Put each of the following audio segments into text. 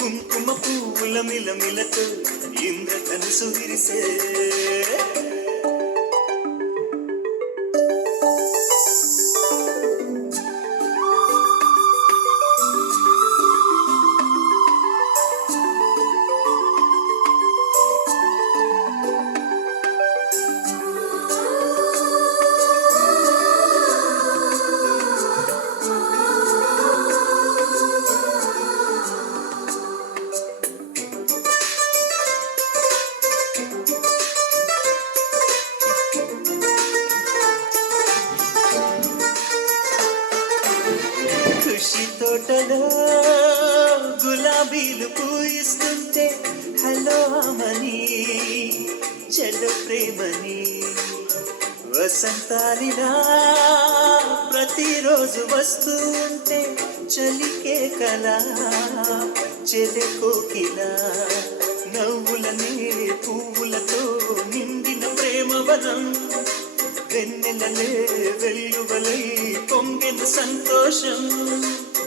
కుంకుమ పువ్వుల మిలమిలతో తోటలో గులాబీలు పూయిస్తుంటే హలో అమని చెడు ప్రేమని వసంతాలిలా ప్రతిరోజు వస్తూ ఉంటే చలికే కల చెలె కోకిల నవ్వులనే పువ్వులతో నిండిన ప్రేమవనం వెన్నెలలే వెల్లువలై పొంగిన సంతోషం.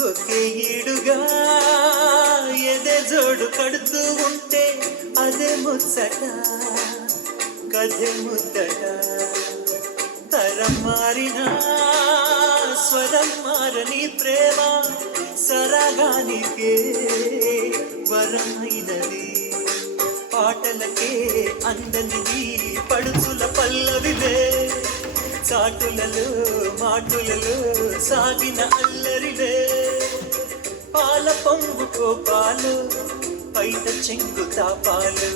ಒಕ್ಕೆಯಿಡುಗ ಎದೆ ಜೋಡು ಪಡುತ್ತು అదే ముచ్చట కథే ముద్దట. తరం మారిన స్వరం మారని ప్రేమ సరగానికే వరమైనది. పాటలకే అందనిది పడుచుల పల్లవిదే చాటులలో మాటులలో సాగిన అల్లరిలే పాల పొంగు కోపాలు పైట చెంగు తాపాలు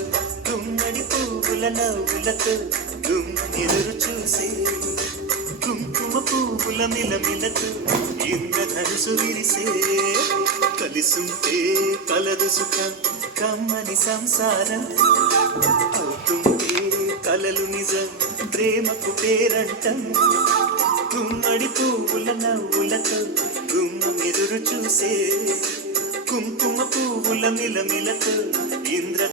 గుమ్మడి పువ్వుల నవ్వులతో గుమ్మెదురు చూసే కుంకుమ పువ్వుల మిలమిలతో ఇంద్రధనుసు విరిసే. కలిసుంటే కలదు సుఖం కమ్మని సంసారం. అవుతుంటే కలలు నిజం ప్రేమకు పేరంటం. గుమ్మడి పువ్వుల నవ్వులతో గుమ్మ ఎదురు చూసే కుంకుమ పువ్వుల మిలమిలతో ఇంద్ర